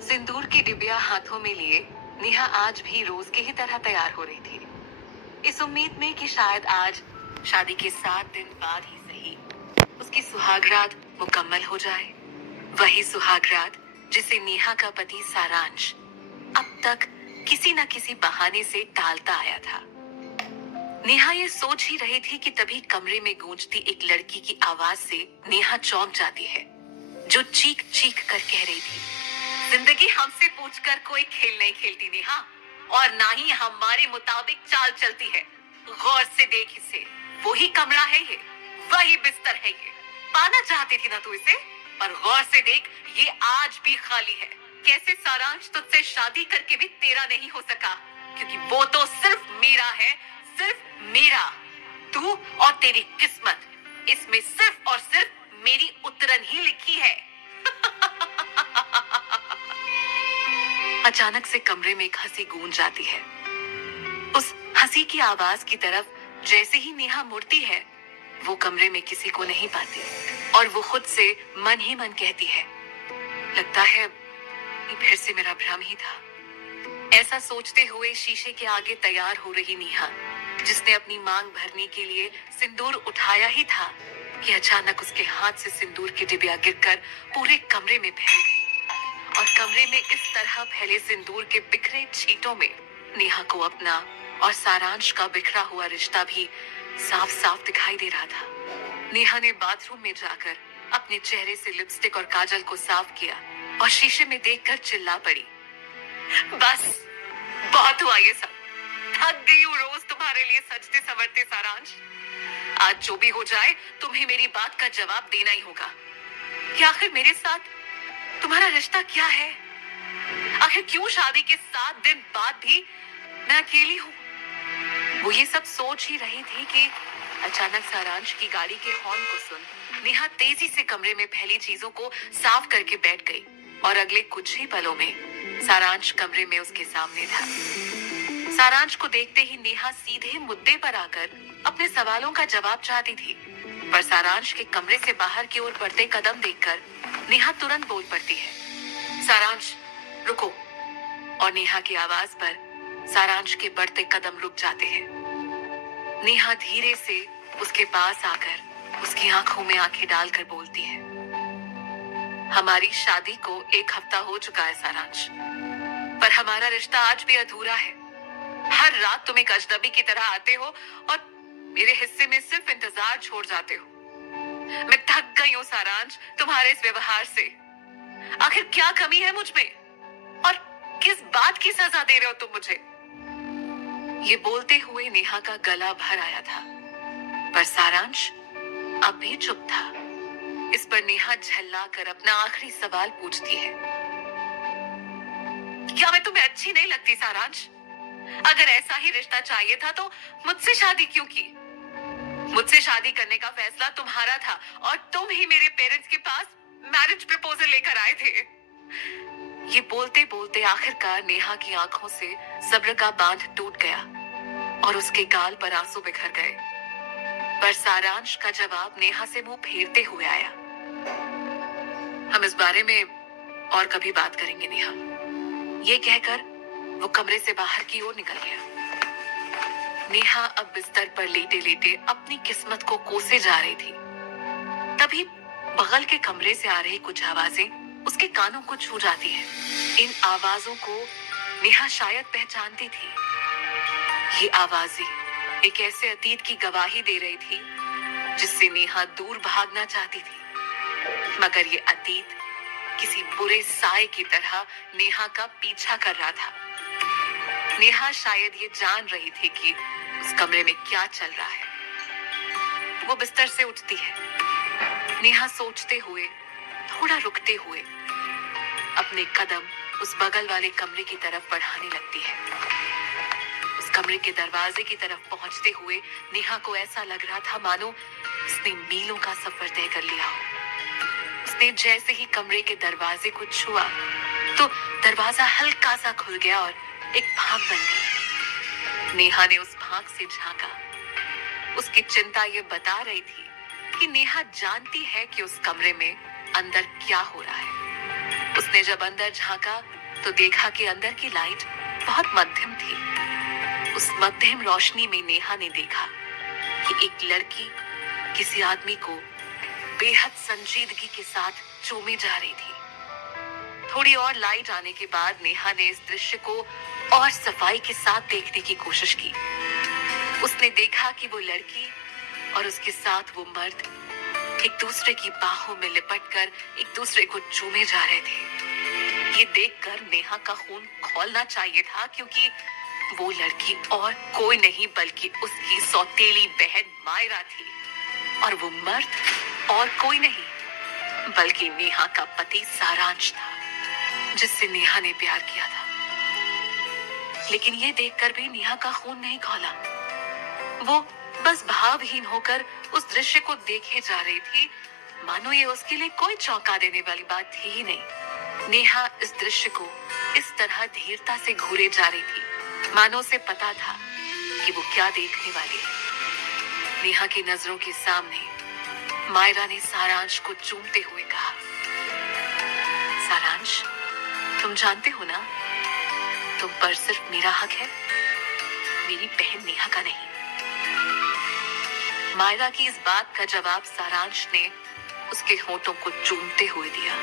सिंदूर की डिबिया हाथों में लिए नेहा आज भी रोज की ही तरह तैयार हो रही थी, इस उम्मीद में कि शायद आज शादी के 7 दिन बाद ही सही उसकी सुहागरात मुकम्मल हो जाए। वही सुहागरात जिसे नेहा का पति सारांश अब तक किसी न किसी बहाने से टालता आया था। नेहा ये सोच ही रही थी कि तभी कमरे में गूंजती एक लड़की की आवाज से नेहा चौंक जाती है, जो चीख चीख कर कह रही थी, जिंदगी हमसे पूछकर कोई खेल नहीं खेलती नेहा, और ना ही हमारे मुताबिक चाल चलती है। गौर से देख इसे, वही कमरा है ये, वही बिस्तर है ये। पाना चाहती थी ना तू इसे, पर गौर से देख ये आज भी खाली है। कैसे सारांश तुझसे शादी करके भी तेरा नहीं हो सका, क्योंकि वो तो सिर्फ मेरा है, सिर्फ मेरा। तू और तेरी किस्मत, इसमें सिर्फ और सिर्फ मेरी उतरन ही लिखी है। अचानक से कमरे में एक हंसी गूंज जाती है। उस हंसी की आवाज की तरफ जैसे ही नेहा मुड़ती है, वो कमरे में किसी को नहीं पाती और वो खुद से मन ही मन कहती है, लगता है ये फिर से मेरा भ्रम ही था। ऐसा सोचते हुए शीशे के आगे तैयार हो रही नेहा, जिसने अपनी मांग भरने के लिए सिंदूर उठाया ही था, कि अचानक उसके हाथ से सिंदूर की डिबिया गिरकर पूरे कमरे में फैल गई और कमरे में इस तरह फैले सिंदूर के बिखरे छींटों में नेहा को अपना और सारांश का बिखरा हुआ रिश्ता भी साफ साफ दिखाई दे रहा था। नेहा ने बाथरूम में जाकर अपने चेहरे से लिपस्टिक और काजल को साफ किया और शीशे में देखकर चिल्ला पड़ी, बस बहुत हुआ ये सब। थक गई हूँ रोज तुम्हारे लिए सजते संवरते सारांश। आज जो भी हो जाए तुम्हें मेरी बात का जवाब देना ही होगा कि आखिर मेरे साथ तुम्हारा रिश्ता क्या है। आखिर क्यों शादी के 7 दिन बाद भी मैं अकेली हूँ। वो ये सब सोच ही रही थी कि अचानक सारांश की गाड़ी के हॉर्न को सुन नेहा तेजी से कमरे में फैली चीजों को साफ करके बैठ गई और अगले कुछ ही पलों में सारांश कमरे में उसके सामने था। सारांश को देखते ही नेहा सीधे मुद्दे पर आकर अपने सवालों का जवाब चाहती थी, पर सारांश के कमरे से बाहर की ओर बढ़ते कदम देखकर नेहा तुरंत बोल पड़ती है, सारांश रुको। और नेहा की आवाज पर सारांश के बढ़ते कदम रुक जाते हैं। नेहा धीरे से उसके पास आकर उसकी आंखों में आंखें डालकर बोलती है, हमारी शादी को 1 हफ्ता हो चुका है सारांश, पर हमारा रिश्ता आज भी अधूरा है। हर रात तुम एक अजनबी की तरह आते हो और मेरे हिस्से में सिर्फ इंतजार छोड़ जाते हो। मैं थक गई हूँ सारांश तुम्हारे इस व्यवहार से। आखिर क्या कमी है मुझ में और किस बात की सजा दे रहे हो तुम मुझे। ये बोलते हुए नेहा का गला भर आया था, पर सारांश अब भी चुप था। इस पर नेहा झल्ला कर अपना आखिरी सवाल पूछती है, क्या मैं तुम्हें अच्छी नहीं लगती सारांश? अगर ऐसा ही रिश्ता चाहिए था तो मुझसे शादी क्यों की? मुझसे शादी करने का फैसला तुम्हारा था और तुम ही मेरे पेरेंट्स के पास मैरिज प्रपोजल लेकर आए थे। ये बोलते बोलते आखिरकार नेहा की आंखों से सब्र का बांध टूट गया और उसके गाल पर आंसू बिखर गए। पर सारांश का जवाब नेहा से मुंह फेरते हुए आया, हम इस बारे में और कभी बात करेंगे नेहा। ये कहकर वो कमरे से बाहर की ओर निकल गया। नेहा अब बिस्तर पर लेटे लेटे अपनी किस्मत को कोसे जा रही थी। तभी बगल के कमरे से आ रही कुछ आवाजें उसके कानों को छू जाती हैं। इन आवाजों को नेहा शायद पहचानती थी। ये आवाजें एक ऐसे अतीत की गवाही दे रही थी जिससे नेहा दूर भागना चाहती थी, मगर ये अतीत किसी बुरे साए की तरह नेहा का पीछा कर रहा था। नेहा शायद ये जान रही थी कि उस कमरे में क्या चल रहा है। वो बिस्तर से उठती है। नेहा सोचते हुए, थोड़ा रुकते हुए अपने कदम उस बगल वाले कमरे की तरफ बढ़ाने लगती है। उस कमरे के दरवाजे की तरफ पहुंचते हुए नेहा को ऐसा लग रहा था मानो उसने मीलों का सफर तय कर लिया हो। उसने जैसे ही कमरे के दरवाजे को छुआ तो दरवाजा हल्का सा खुल गया और एक भाग बन गई। नेहा ने उस भाग से झांका। उसकी चिंता ये बता रही थी कि नेहा जानती है कि उस कमरे में अंदर क्या हो रहा है। उसने जब अंदर झांका तो देखा कि अंदर की लाइट बहुत मध्यम थी। उस मध्यम रोशनी में नेहा ने देखा कि एक लड़की किसी आदमी को बेहद संजीदगी के साथ चूमे जा रही थी। थोड़ी और लाइट आने के बाद नेहा ने इस दृश्य को और सफाई के साथ देखने की कोशिश की। उसने देखा कि वो लड़की और उसके साथ वो मर्द एक दूसरे की बाहों में लिपटकर एक दूसरे को चूमे जा रहे थे। ये देखकर नेहा का खून खौलना चाहिए था, क्योंकि वो लड़की और कोई नहीं बल्कि उसकी सौतेली बहन मायरा थी, और वो मर्द और कोई नहीं बल्कि नेहा का पति सारांश था, जिससे नेहा ने प्यार किया था। लेकिन ये देखकर भी नेहा का खून नहीं खौला। वो बस भावहीन होकर उस दृश्य को देखे जा रही थी, मानो ये उसके लिए कोई चौंका देने वाली बात थी ही नहीं। नेहा इस दृश्य को इस तरह धीरता से घूरे जा रही थी, मानो उसे पता था कि वो क्या देखने वाली है। नेहा की नजरों के सामने मायरा ने सारांश को चूमते हुए कहा, सारांश, तुम जानते हो ना, तुम पर सिर्फ मेरा हक है, मेरी बहन नेहा का नहीं। मायरा की इस बात का जवाब सारांश ने उसके होठों को चूमते हुए दिया।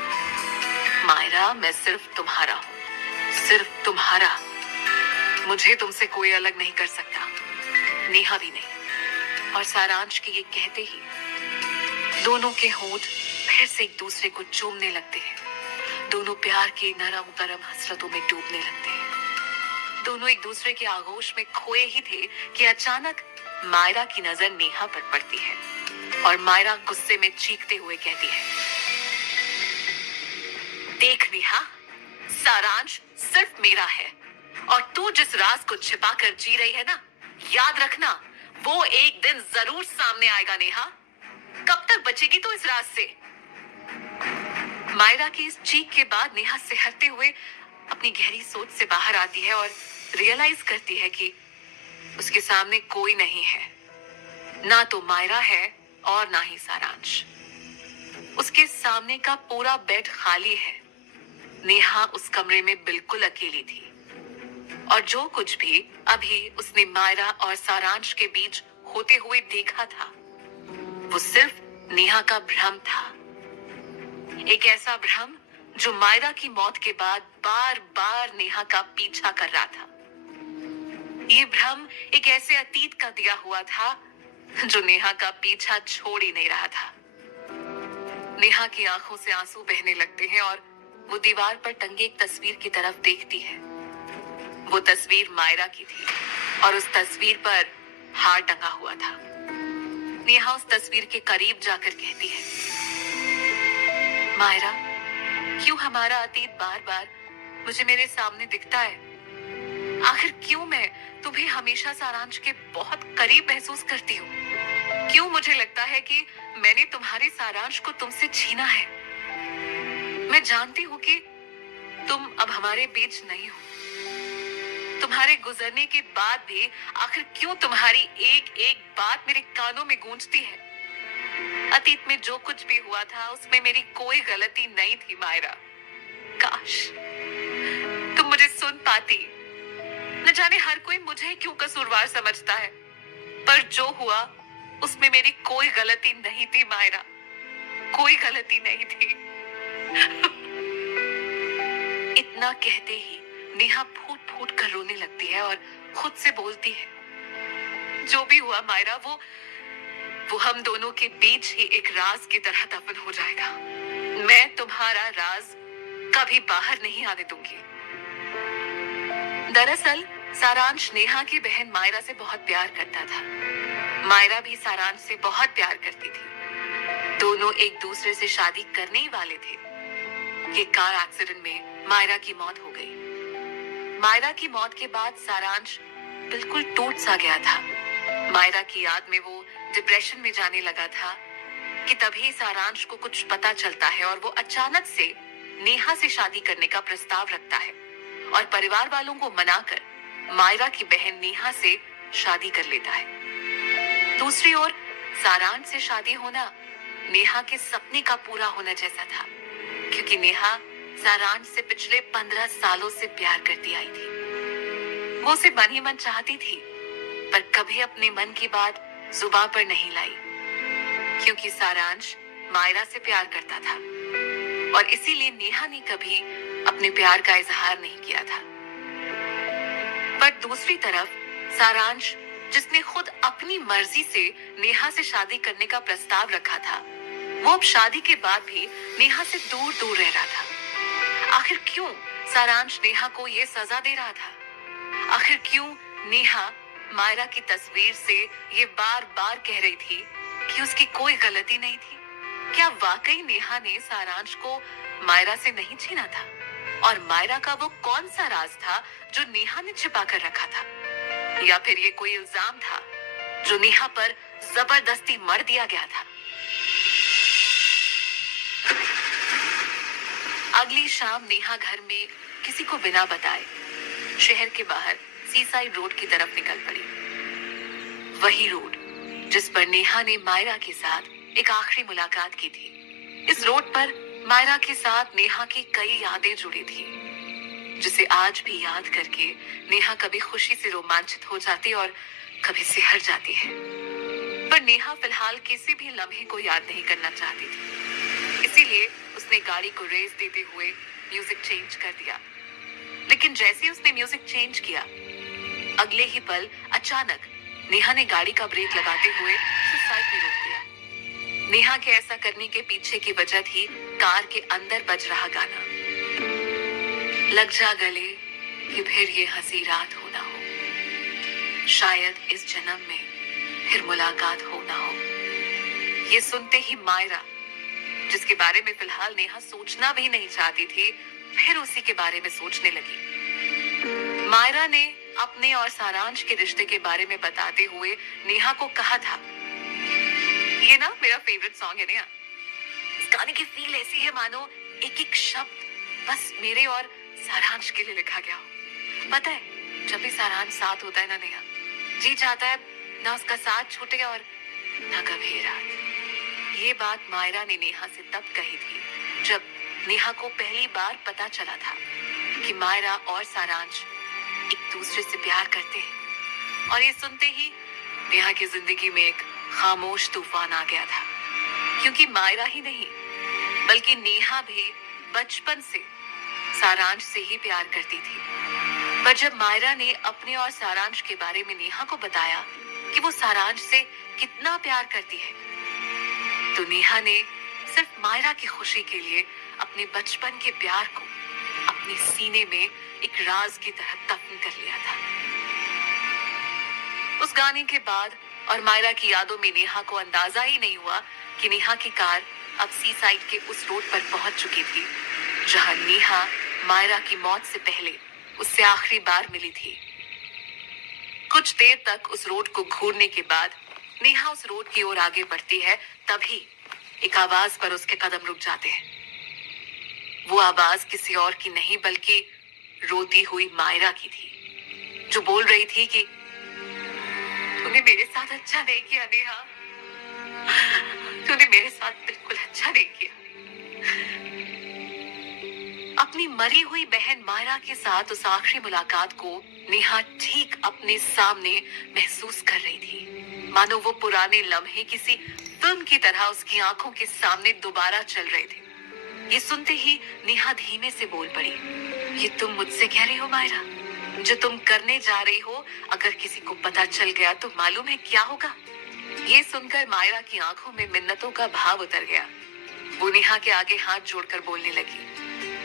मायरा, मैं सिर्फ तुम्हारा हूं, सिर्फ तुम्हारा। मुझे तुमसे कोई अलग नहीं कर सकता, नेहा भी नहीं। और सारांश के ये कहते ही दोनों के होंठ फिर से एक दूसरे को चूमने लगते हैं। दोनों प्यार की नरम गरम हसरतों में डूबने लगते हैं। दोनों एक दूसरे के आगोश में खोए ही थे कि अचानक मायरा की नजर नेहा पर पड़ती है, और मायरा गुस्से में चीखते हुए कहती है, देख नेहा, सारांश सिर्फ मेरा है, और तू जिस राज को छिपाकर जी रही है ना, याद रखना, वो एक दिन जरूर सामने आएगा नेहा। कब तक बचेगी तू इस राज से? मायरा की इस चीख के बाद नेहा सिहरते हुए अपनी गहरी सोच से बाहर आती है और रियलाइज करती है कि उसके सामने कोई नहीं है, ना तो मायरा है और ना ही सारांश। उसके सामने का पूरा बेड खाली है। नेहा उस कमरे में बिल्कुल अकेली थी, और जो कुछ भी अभी उसने मायरा और सारांश के बीच होते हुए देखा था, वो सिर्फ नेहा का भ्रम था। एक ऐसा भ्रम जो मायरा की मौत के बाद बार बार नेहा का पीछा कर रहा था। ये भ्रम एक ऐसे अतीत का दिया हुआ था जो नेहा का पीछा छोड़ ही नहीं रहा था। नेहा की आंखों से आंसू बहने लगते हैं और वो दीवार पर टंगी एक तस्वीर की तरफ देखती है। वो तस्वीर मायरा की थी, और उस तस्वीर पर हार टंगा हुआ था। नेहा उस तस्वीर के करीब जाकर कहती है, मायरा, क्यों हमारा अतीत बार बार मुझे मेरे सामने दिखता है? आखिर क्यों मैं तुम्हें हमेशा सारांश के बहुत करीब महसूस करती हूँ? क्यों मुझे लगता है कि मैंने तुम्हारे सारांश को तुमसे छीना है? मैं जानती हूँ कि तुम अब हमारे बीच नहीं हो। तुम्हारे गुजरने के बाद भी आखिर क्यों तुम्हारी एक एक बात मेरे कानों में गूंजती है? अतीत में जो कुछ भी हुआ था उसमें मेरी कोई गलती नहीं थी मायरा। काश तुम मुझे सुन पाती। न जाने हर कोई मुझे क्यों कसूरवार समझता है, पर जो हुआ उसमें मेरी कोई गलती नहीं थी मायरा, कोई गलती नहीं थी। इतना कहते ही नेहा फूट फूट कर रोने लगती है और खुद से बोलती है, जो भी हुआ मायरा, वो हम दोनों के बीच ही एक राज की तरह दफन हो जाएगा। मैं तुम्हारा राज कभी बाहर नहीं आने दूंगी। दरअसल सारांश नेहा की बहन मायरा से बहुत प्यार करता था। मायरा भी सारांश से बहुत प्यार करती थी। दोनों एक दूसरे से शादी करने ही वाले थे कि कार एक्सीडेंट में मायरा की मौत हो गई। मायरा की मौत के बाद सारांश बिल्कुल टूट सा गया था। मायरा की याद में वो डिप्रेशन में जाने लगा था कि तभी सारांश को कुछ पता चलता है और वो अचानक से नेहा से शादी करने का प्रस्ताव रखता है और परिवार वालों को मनाकर मायरा की बहन नेहा से शादी कर लेता है। दूसरी ओर सारांश से शादी होना नेहा के सपने का पूरा होना जैसा था, क्योंकि नेहा सारांश से पिछले 15 सालों से प्यार करती आई थी। वो उसे मन ही मन चाहती थी, पर कभी अपने मन की बात जुबान पर नहीं लाई, क्योंकि सारांश मायरा से प्यार करता था और इसीलिए नेहा ने कभी अपने प्यार का इजहार नहीं किया था। पर दूसरी तरफ सारांश, जिसने खुद अपनी मर्जी से नेहा से शादी करने का प्रस्ताव रखा था, वो अब शादी के बाद भी नेहा से दूर दूर रह रहा था। आखिर क्यों सारांश नेहा को ये सजा दे रहा था? आखिर क्यों नेहा मायरा की तस्वीर से ये बार बार कह रही थी कि उसकी कोई गलती नहीं थी? क्या वाकई नेहा ने सारांश को मायरा से नहीं छीना था? और मायरा का वो कौन सा राज था जो नेहा ने छिपा कर रखा था? या फिर ये कोई इल्जाम था जो नेहा पर जबरदस्ती मढ़ दिया गया था? अगली शाम नेहा घर में किसी को बिना बताए शहर के बाहर सीसाइड रोड की तरफ निकल पड़ी। वही रोड जिस पर नेहा ने मायरा के साथ एक आखिरी मुलाकात की थी। इस रोड पर मायरा के साथ नेहा की कई यादें जुड़ी थी, जिसे आज भी याद करके नेहा कभी खुशी से रोमांचित हो जाती और कभी सिहर जाती है। पर नेहा फिलहाल किसी भी लम्हे को याद नहीं करना चाहती थी, इसीलिए उसने गाड़ी को रेस देते हुए म्यूजिक चेंज कर दिया। लेकिन जैसे ही उसने म्यूजिक चेंज किया, अगले ही पल अचानक नेहा ने गाड़ी का ब्रेक लगाते हुए उसे साइड में रोक दिया। नेहा के ऐसा करने के पीछे की वजह थी कार के अंदर बज रहा गाना, लग जा गले कि फिर ये हंसी रात हो ना हो, शायद इस जन्म में फिर मुलाकात हो ना हो। ये सुनते ही मायरा, जिसके बारे में फिलहाल नेहा सोचना भी नहीं चाहती थी, फिर उसी के बारे में सोचने लगी। मायरा ने अपने और सारांश के रिश्ते के बारे में बताते हुए नेहा को कहा था, ये ना मेरा फेवरेट सॉन्ग है नेहा। इस गाने की फील ऐसी है मानो एक एक शब्द बस मेरे और सारांश के लिए लिखा गया हो। पता है, जब भी सारांश साथ होता है ना नेहा, जी चाहता है ना उसका साथ छूटे और ना कभी रात। ये बात मायरा ने नेहा से तब कही थी जब नेहा को पहली बार पता चला था कि मायरा और सारांश एक दूसरे से प्यार करते हैं। और ये सुनते ही नेहा की जिंदगी में एक खामोश तूफान आ गया था, क्योंकि मायरा ही नहीं बल्कि नेहा भी बचपन से सारांश से ही प्यार करती थी। पर जब मायरा ने अपने और सारांश के बारे में नेहा को बताया कि वो सारांश से कितना प्यार करती है, तो नेहा ने सिर्फ मायरा की खुशी के लिए अपने बचपन के प्यार को अपने सीने में एक राज की तरह दफन कर लिया था। उस गाने के बाद और मायरा की यादों में नेहा को अंदाजा ही नहीं हुआ कि नेहा की कार अब सी साइड के उस रोड पर पहुंच चुकी थी जहां नेहा मायरा की मौत से पहले उससे आखिरी बार मिली थी। कुछ देर तक उस रोड को घूरने के बाद नेहा उस रोड की ओर आगे बढ़ती है, तभी एक आवाज पर उसके कदम रुक जाते हैं। वो आवाज किसी और की नहीं बल्कि रोती हुई मायरा की थी, जो बोल रही थी कि तूने मेरे साथ अच्छा नहीं किया नेहा, तूने मेरे साथ बिल्कुल अच्छा नहीं किया। अपनी मरी हुई बहन मायरा के साथ उस आखिरी मुलाकात को नेहा ठीक अपने सामने महसूस कर रही थी, मानो वो पुराने लम्हे किसी फिल्म की तरह उसकी आंखों के सामने दोबारा चल रहे थे। ये सुनते ही नेहा धीमे से बोल पड़ी, ये तुम मुझसे कह रही हो मायरा? जो तुम करने जा रही हो अगर किसी को पता चल गया तो मालूम है क्या होगा? ये सुनकर मायरा की आंखों में मिन्नतों का भाव उतर गया। वो नेहा के आगे हाथ जोड़कर बोलने लगी,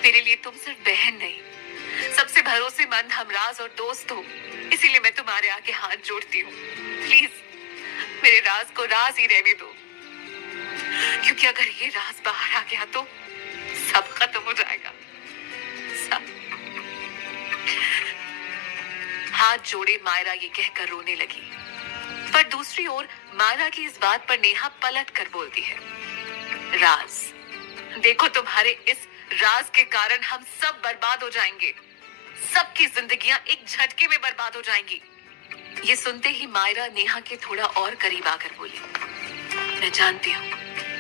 मेरे लिए तुम सिर्फ बहन नहीं, सबसे भरोसेमंद हमराज और दोस्त हो, इसीलिए मैं तुम्हारे आगे हाथ जोड़ती हूँ। प्लीज मेरे राज को राज ही रहने दो, क्योंकि अगर ये राज बाहर आ गया तो सब खत्म हो जाएगा, सब। हाथ जोड़े मायरा ये कहकर रोने लगी, पर दूसरी ओर मायरा की इस बात पर नेहा पलट कर बोलती है, राज, देखो तुम्हारे इस राज के कारण हम सब बर्बाद हो जाएंगे, सबकी जिंदगियां एक झटके में बर्बाद हो जाएंगी। ये सुनते ही मायरा नेहा के थोड़ा और करीब आकर बोली, मैं जानती हूँ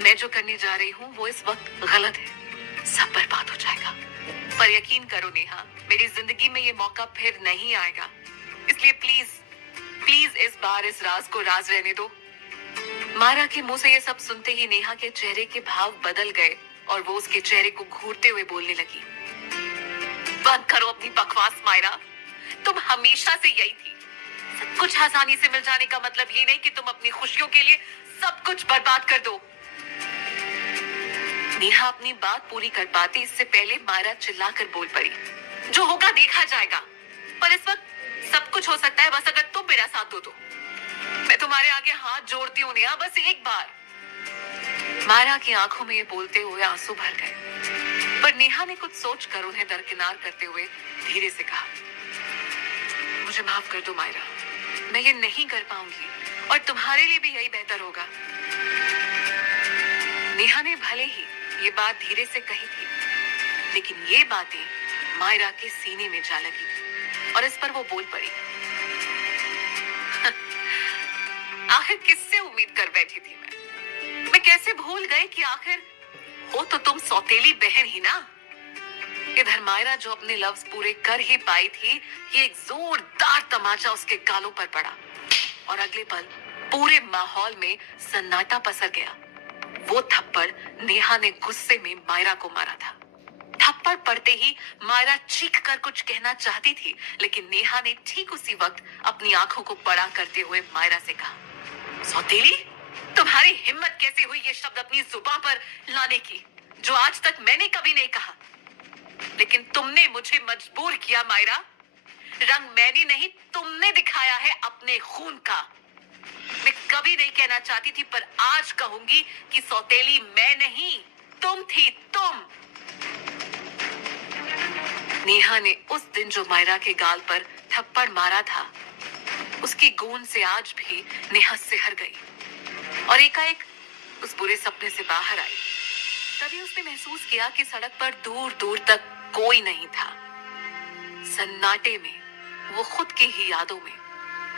मैं जो करने जा रही हूँ वो इस वक्त गलत है, सब बर्बाद हो जाएगा। पर यकीन करो नेहा, मेरी जिंदगी में ये मौका फिर नहीं आएगा। इसलिए प्लीज प्लीज इस बार इस राज को राज रहने दो। मायरा के मुंह से ये सब सुनते ही नेहा के चेहरे के भाव बदल गए और वो उसके चेहरे को घूरते हुए बोलने लगी, बंद करो अपनी बकवास मायरा, तुम हमेशा से यही थी। सब कुछ आसानी से मिल जाने का मतलब ये नहीं कि तुम अपनी खुशियों के लिए सब कुछ बर्बाद कर दो। नेहा अपनी बात पूरी कर पाती इससे पहले मायरा चिल्लाकर बोल पड़ी, जो होगा देखा जाएगा, पर इस वक्त सब कुछ हो सकता है बस अगर तुम मेरा साथ दो तो। मैं तुम्हारे आगे हाथ जोड़ती हूँ नेहा, बस एक बार। मायरा की आंखों में ये बोलते हुए आंसू भर गए, पर नेहा ने कुछ सोचकर उन्हें दरकिनार करते हुए धीरे से कहा, मुझे माफ कर दो मायरा, मैं ये नहीं कर पाऊंगी और तुम्हारे लिए भी यही बेहतर होगा। नेहा ने भले ही ये बात धीरे से कही थी, लेकिन ये बातें मायरा के सीने में जा लगी और इस पर वो बोल पड़ी, आखिर किससे उम्मीद कर बैठी थी मैं कैसे भूल गई कि आखिर हो तो तुम सौतेली बहन ही ना। इधर मायरा जो अपने लफ्ज पूरे कर ही पाई थी कि एक जोरदार तमाचा उसके गालों पर पड़ा और अगले पल पूरे माहौल में सन्नाटा पसर गया। वो थप्पड़ नेहा ने गुस्से में मायरा को मारा था। थप्पड़ पड़ते ही मायरा चीख कर कुछ कहना चाहती थी, लेकिन नेहा ने ठीक उसी वक्त अपनी आंखों को बड़ा करते हुए मायरा से कहा, सौतेली, तुम्हारी हिम्मत कैसे हुई ये शब्द अपनी जुबान पर लाने की, जो आज तक मैंने कभी नहीं कहा। लेकिन तुमने मुझे मजबूर किया मायरा, रंग मैंने नहीं तुमने दिखाया है अपने खून का। मैं कभी नहीं कहना चाहती थी, पर आज कहूंगी कि सौतेली मैं नहीं तुम थी, तुम। नेहा ने उस दिन जो मायरा के गाल पर थप्पड़ मारा था, उसकी गूंज से आज भी नेहा सिहर गई और एकाएक उस बुरे सपने से बाहर आई। तभी उसने महसूस किया कि सड़क पर दूर दूर तक कोई नहीं था। सन्नाटे में वो खुद की ही यादों में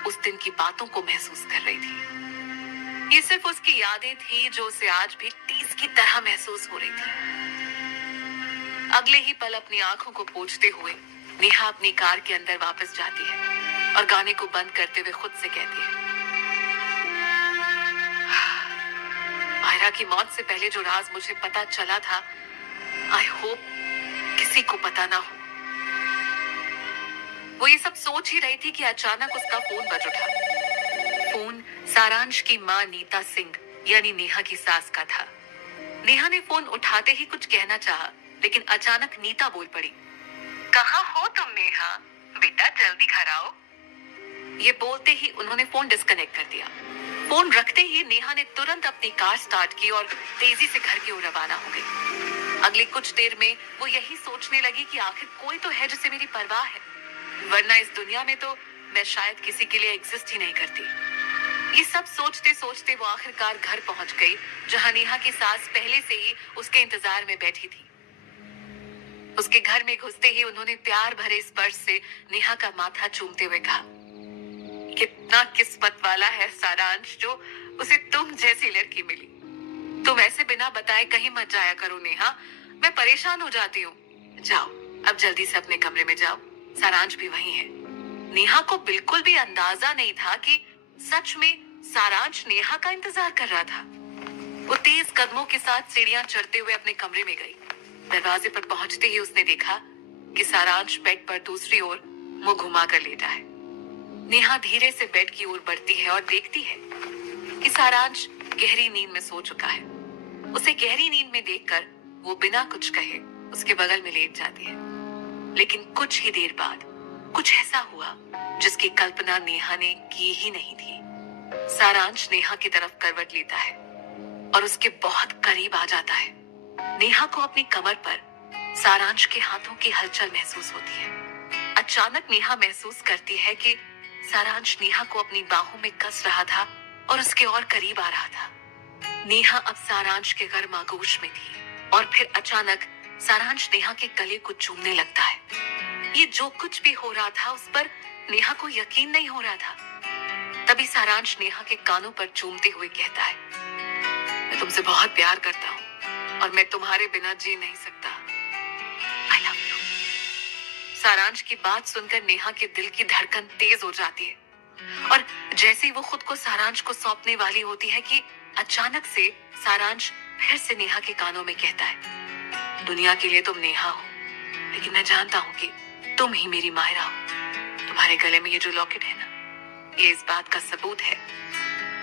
उस दिन की बातों को महसूस कर रही थी। ये सिर्फ उसकी यादें थी जो उसे आज भी टीस की तरह महसूस हो रही थी। अगले ही पल अपनी आंखों को पोंछते हुए नेहा अपनी कार के अंदर वापस जाती है और गाने को बंद करते हुए खुद से कहती है, मायरा की मौत से पहले जो राज मुझे पता चला था, आई होप किसी को पता ना हो। वो ये सब सोच ही रही थी कि अचानक उसका फोन बज उठा। फोन सारांश की मां नीता सिंह यानी नेहा की सास का था। नेहा ने फोन उठाते ही कुछ कहना चाहा, लेकिन अचानक नीता बोल पड़ी, कहाँ हो तुम नेहा, बेटा जल्दी घर आओ। ये बोलते ही उन्होंने फोन डिस्कनेक्ट कर दिया। फोन रखते ही नेहा ने तुरंत अपनी कार स्टार्ट की और तेजी से घर की ओर रवाना हो गई। अगली कुछ देर में वो यही सोचने लगी कि आखिर कोई तो है जिसे मेरी परवाह है, वरना इस दुनिया में तो मैं शायद किसी के लिए एग्जिस्ट ही नहीं करती। ये सब सोचते सोचते वो आखिरकार घर पहुंच गई, जहां नेहा की सास पहले से ही उसके इंतजार में बैठी थी। उसके घर में घुसते ही उन्होंने प्यार भरे स्पर्श से नेहा का माथा चूमते हुए कहा, कितना किस्मत वाला है सारांश जो उसे तुम जैसी लड़की मिली। तुम ऐसे बिना बताए कहीं मत जाया करो नेहा, मैं परेशान हो जाती हूँ। जाओ अब जल्दी से अपने कमरे में जाओ, सारांश भी वहीं है। नेहा को बिल्कुल भी अंदाजा नहीं था कि सच में सारांश नेहा का इंतजार कर रहा था। वो तेज कदमों के साथ सीढ़ियां चढ़ते हुए अपने कमरे में गई। दरवाजे पर पहुंचते ही उसने देखा कि सारांश बेड पर दूसरी ओर मुंह घुमाकर लेटा है। नेहा धीरे से बेड की ओर बढ़ती है और देखती है कि सारांश गहरी नींद में सो चुका है। उसे गहरी नींद में देखकर वो बिना कुछ कहे उसके बगल में लेट जाती है। लेकिन कुछ ही देर बाद कुछ ऐसा हुआ जिसकी कल्पना नेहा ने की ही नहीं थी। सारांश नेहा की तरफ करवट लेता है और उसके बहुत करीब आ जाता है। नेहा को अपनी कमर पर सारांश के हाथों की हलचल महसूस होती है। अचानक नेहा महसूस करती है कि सारांश नेहा को अपनी बाहों में कस रहा था और उसके और करीब आ रहा था। नेहा अब सारांश के गर्म आगोश में थी और फिर अचानक सारांश नेहा के गले को चूमने लगता है। ये जो कुछ भी हो रहा था उस पर नेहा को यकीन नहीं हो रहा था। तभी सारांश नेहा के कानों पर चूमते हुए कहता है, मैं तुमसे बहुत प्यार करता हूँ और मैं तुम्हारे बिना जी नहीं सकता। I love you. सारांश की बात सुनकर नेहा के दिल की धड़कन तेज हो जाती है और जैसे ही वो खुद को सारांश को सौंपने वाली होती है कि अचानक से सारांश फिर से नेहा के कानों में कहता है, दुनिया के लिए तुम नेहा हो, लेकिन मैं जानता हूँ कि तुम ही मेरी मायरा हो। तुम्हारे गले में ये जो लॉकेट है ना, ये इस बात का सबूत है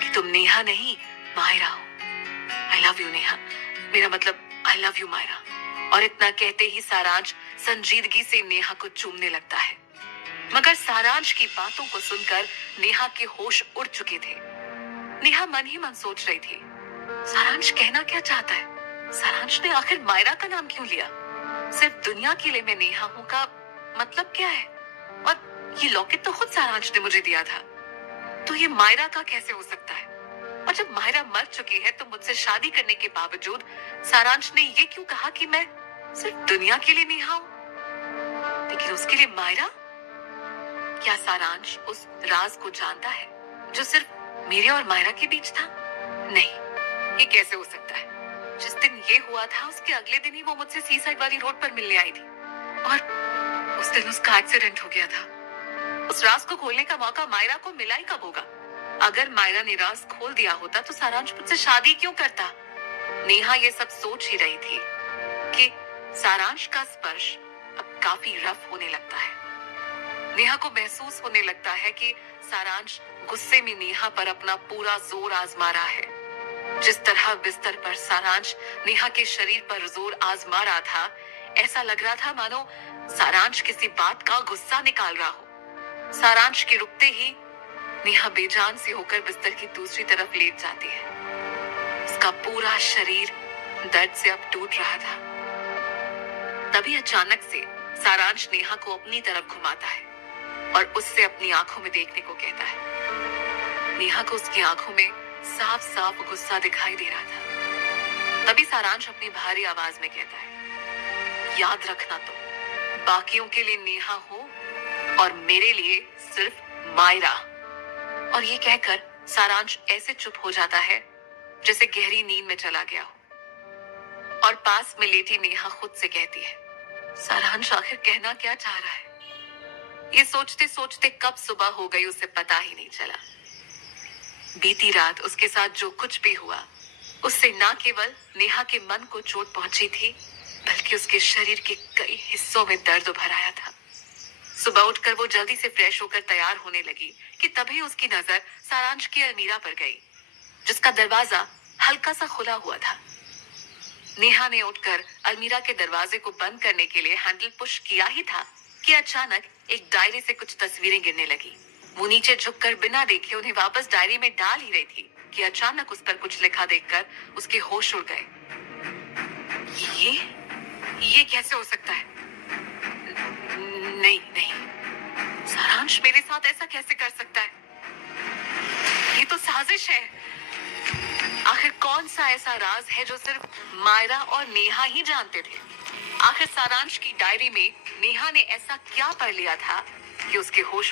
कि तुम नेहा नहीं मायरा हो। आई लव यू नेहा, मेरा मतलब आई लव यू मायरा। और इतना कहते ही सारांश संजीदगी से नेहा को चूमने लगता है। मगर सारांश की बातों को सुनकर नेहा के होश उड़ चुके थे। नेहा मन ही मन सोच रही थी, सारांश कहना क्या चाहता है? सारांश ने आखिर मायरा का नाम क्यों लिया? सिर्फ दुनिया के लिए मैं नेहा हूं का मतलब क्या है? और ये लॉकेट तो खुद सारांश ने मुझे दिया था, तो ये मायरा का कैसे हो सकता है? और जब मायरा मर चुकी है तो मुझसे शादी करने के बावजूद सारांश ने ये क्यों कहा कि मैं सिर्फ दुनिया के लिए नेहा हूं, लेकिन उसके लिए मायरा? क्या सारांश उस राज को जानता है जो सिर्फ मेरे और मायरा के बीच था? नहीं, ये कैसे हो सकता है? जिस दिन ये हुआ था उसके अगले दिन ही वो मुझसे सी साइड वाली रोड पर मिलने आई थी और उस दिन उसका एक्सीडेंट हो गया था। उस राज को खोलने का मौका मायरा को मिला ही कब होगा? अगर मायरा ने राज खोल दिया होता तो सारांश मुझसे शादी क्यों करता? नेहा ये सब सोच ही रही थी कि सारांश का स्पर्श अब काफी रफ होने लगता है। नेहा को महसूस होने लगता है कि सारांश गुस्से में नेहा पर अपना पूरा जोर आजमा रहा है। जिस तरह बिस्तर पर सारांश नेहा के शरीर पर जोर आजमा रहा था, ऐसा लग रहा था मानो सारांश किसी बात का गुस्सा निकाल रहा हो। सारांश के रुकते ही नेहा बेजान से होकर बिस्तर की दूसरी तरफ लेट जाती है। उसका पूरा शरीर दर्द से अब टूट रहा था। तभी अचानक से सारांश नेहा को अपनी तरफ घुमाता है और उससे अपनी आंखों में देखने को कहता है। नेहा को उसकी आंखों में साफ साफ गुस्सा दिखाई दे रहा था। तभी सारांश अपनी भारी आवाज में कहता है, याद रखना तुम बाकियों के लिए नेहा हो और मेरे लिए सिर्फ मायरा। और ये कहकर सारांश ऐसे चुप हो जाता है जैसे गहरी नींद में चला गया हो। और पास में लेटी नेहा खुद से कहती है, सारांश आखिर कहना क्या चाह रहा है? ये सोचते सोचते कब सुबह हो गई उसे पता ही नहीं चला। बीती रात उसके साथ जो कुछ भी हुआ, उससे न केवल नेहा के मन को चोट पहुंची थी, बल्कि उसके शरीर के कई हिस्सों में दर्द उभर आया था। सुबह उठकर वो जल्दी से फ्रेश होकर तैयार होने लगी कि तभी उसकी नजर सारांश की अलमीरा पर गई, जिसका दरवाजा हल्का सा खुला हुआ था। नेहा ने उठकर अलमीरा के दरवाजे को बंद करने के लिए हैंडल पुश किया ही था कि अचानक एक डायरी से कुछ तस्वीरें गिरने लगी। वो नीचे झुककर बिना देखे उन्हें वापस डायरी में डाल ही रही थी कि अचानक उस पर कुछ लिखा देखकर उसके होश उड़ गए। ये कैसे हो सकता है? नहीं नहीं, सारांश मेरे साथ ऐसा कैसे कर सकता है? ये तो साजिश है। आखिर कौन सा ऐसा राज है जो सिर्फ मायरा और नेहा ही जानते थे? आखिर सारांश की डायरी में नेहा ने ऐसा क्या पढ़ लिया था कि उसके होश